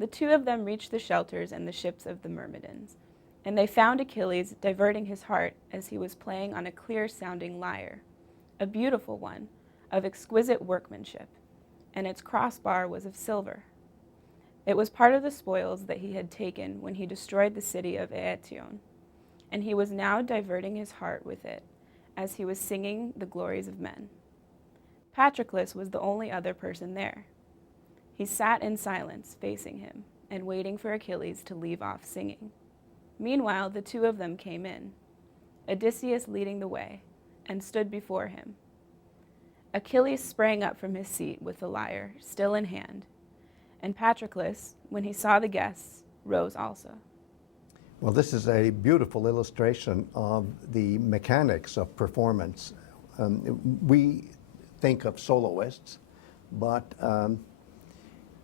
The two of them reached the shelters and the ships of the Myrmidons, and they found Achilles diverting his heart as he was playing on a clear-sounding lyre, a beautiful one, of exquisite workmanship, and its crossbar was of silver. It was part of the spoils that he had taken when he destroyed the city of Eëtion, and he was now diverting his heart with it, as he was singing the glories of men. Patroclus was the only other person there. He sat in silence, facing him, and waiting for Achilles to leave off singing. Meanwhile, the two of them came in, Odysseus leading the way, and stood before him. Achilles sprang up from his seat with the lyre still in hand, and Patroclus, when he saw the guests, rose also. Well, this is a beautiful illustration of the mechanics of performance. We think of soloists, but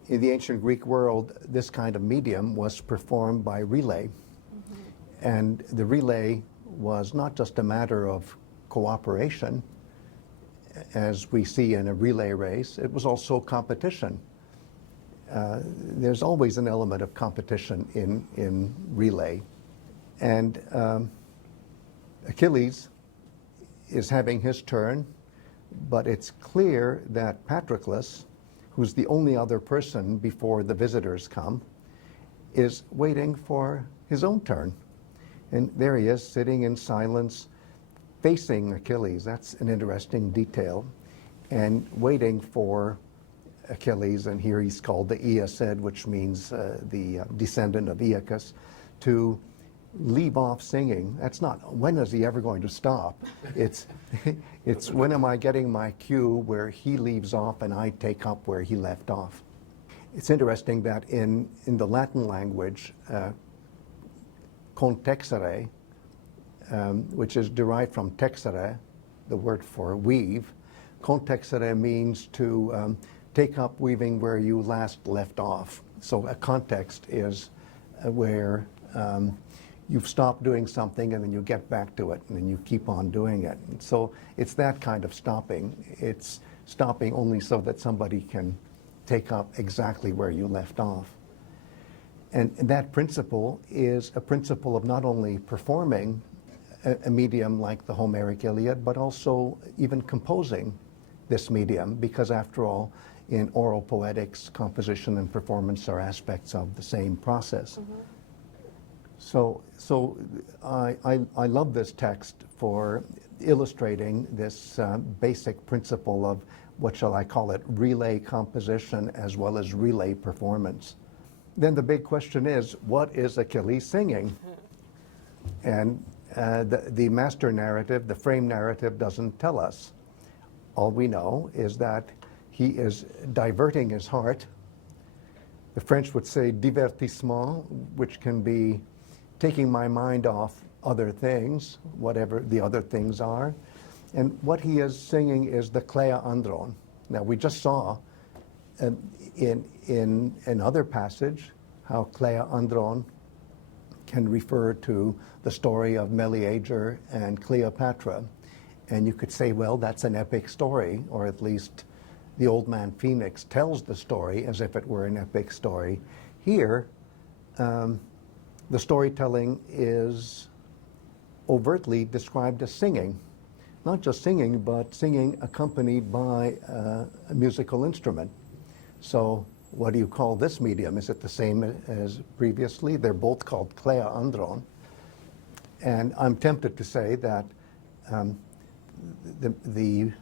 in the ancient Greek world, this kind of medium was performed by relay. And the relay was not just a matter of cooperation, as we see in a relay race, it was also competition. There's always an element of competition in relay. And Achilles is having his turn, but it's clear that Patroclus, who's the only other person before the visitors come, is waiting for his own turn. And there he is, sitting in silence, facing Achilles. That's an interesting detail. And waiting for Achilles, and here he's called the Eëcid, which means the descendant of Aeacus, to leave off singing. That's not, when is he ever going to stop? It's when am I getting my cue where he leaves off and I take up where he left off. It's interesting that in the Latin language, contexere, which is derived from texere, the word for weave, contexere means to take up weaving where you last left off. So a context is where you've stopped doing something and then you get back to it and then you keep on doing it. And so it's that kind of stopping. It's stopping only so that somebody can take up exactly where you left off. And that principle is a principle of not only performing a medium like the Homeric Iliad, but also even composing this medium, because after all, in oral poetics, composition and performance are aspects of the same process. So I love this text for illustrating this basic principle of, what shall I call it, relay composition as well as relay performance. Then the big question is, what is Achilles singing? And the master narrative, the frame narrative, doesn't tell us. All we know is that he is diverting his heart. The French would say divertissement, which can be taking my mind off other things, whatever the other things are. And what he is singing is the Clea Andron. Now, we just saw in another passage how Clea Andron can refer to the story of Meleager and Cleopatra. And you could say, well, that's an epic story, or at least the old man Phoenix tells the story as if it were an epic story. Here, the storytelling is overtly described as singing. Not just singing, but singing accompanied by a musical instrument. So what do you call this medium? Is it the same as previously? They're both called Clea Andron. And I'm tempted to say that the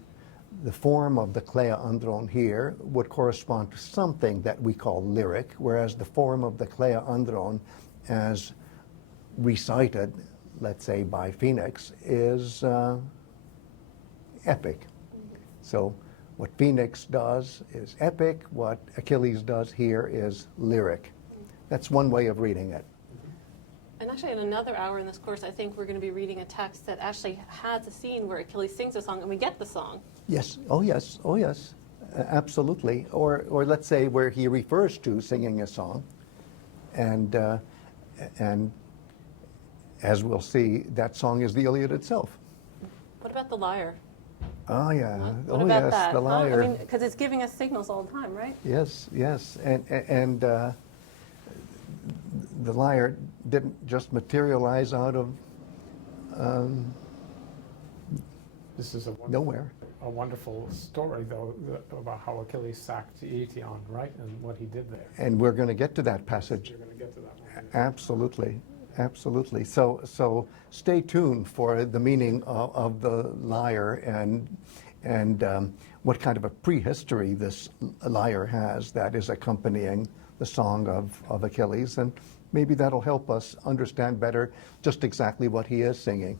form of the Clea Andron here would correspond to something that we call lyric, whereas the form of the Clea Andron as recited, let's say, by Phoenix, is epic. So what Phoenix does is epic, what Achilles does here is lyric. That's one way of reading it. And actually, in another hour in this course, I think we're going to be reading a text that actually has a scene where Achilles sings a song and we get the song. Yes, oh yes, oh yes, absolutely. Or let's say where he refers to singing a song. And as we'll see, that song is the Iliad itself. What about the lyre? Oh yeah, What oh about yes, that? the lyre. I mean, because it's giving us signals all the time, right? Yes, yes, and the lyre didn't just materialize out of This is nowhere. a wonderful story, though, about how Achilles sacked Eëtion, right, and what he did there. And we're going to get to that passage. You're going to get to that one. Absolutely, absolutely. So stay tuned for the meaning of the lyre and what kind of a prehistory this lyre has that is accompanying the song of Achilles, and maybe that'll help us understand better just exactly what he is singing.